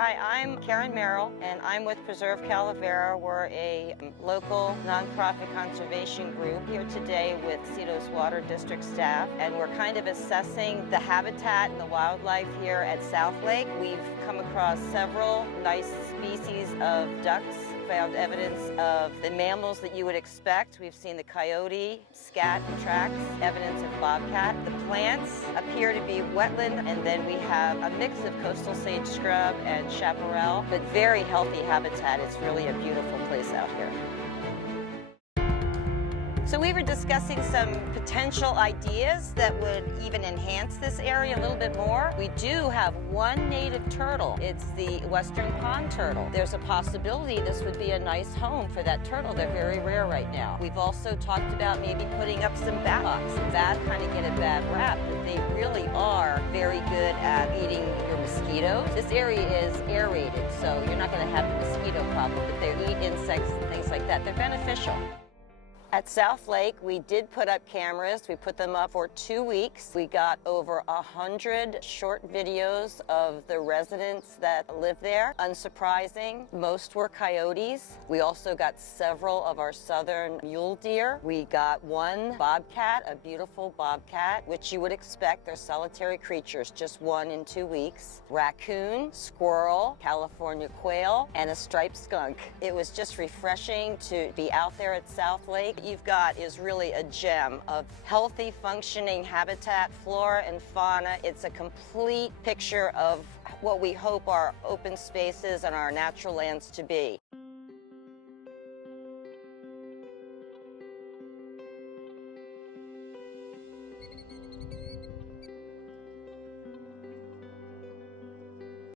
Hi, I'm Karen Merrill, and I'm with Preserve Calavera. We're a local nonprofit conservation group here today with Vallecitos Water District staff, and we're kind of assessing the habitat and the wildlife here at South Lake. We've come across several nice species of ducks, found evidence of the mammals that you would expect. We've seen the coyote, scat tracks, evidence of bobcat. The plants appear to be wetland, and then we have a mix of coastal sage scrub and chaparral, but very healthy habitat. It's really a beautiful place out here. So we were discussing some potential ideas that would even enhance this area a little bit more. We do have one native turtle. It's the western pond turtle. There's a possibility this would be a nice home for that turtle. They're very rare right now. We've also talked about maybe putting up some bat box. Bats kind of get a bad rap, but they really are very good at eating your mosquitoes. This area is aerated, so you're not going to have a mosquito problem, but they eat insects and things like that. They're beneficial. At South Lake, we did put up cameras. We put them up for 2 weeks. We got over 100 short videos of the residents that live there. Unsurprising, most were coyotes. We also got several of our southern mule deer. We got one bobcat, a beautiful bobcat, which you would expect. They're solitary creatures, just one in 2 weeks. Raccoon, squirrel, California quail, and a striped skunk. It was just refreshing to be out there at South Lake. What you've got is really a gem of healthy, functioning habitat, flora and fauna. It's a complete picture of what we hope our open spaces and our natural lands to be.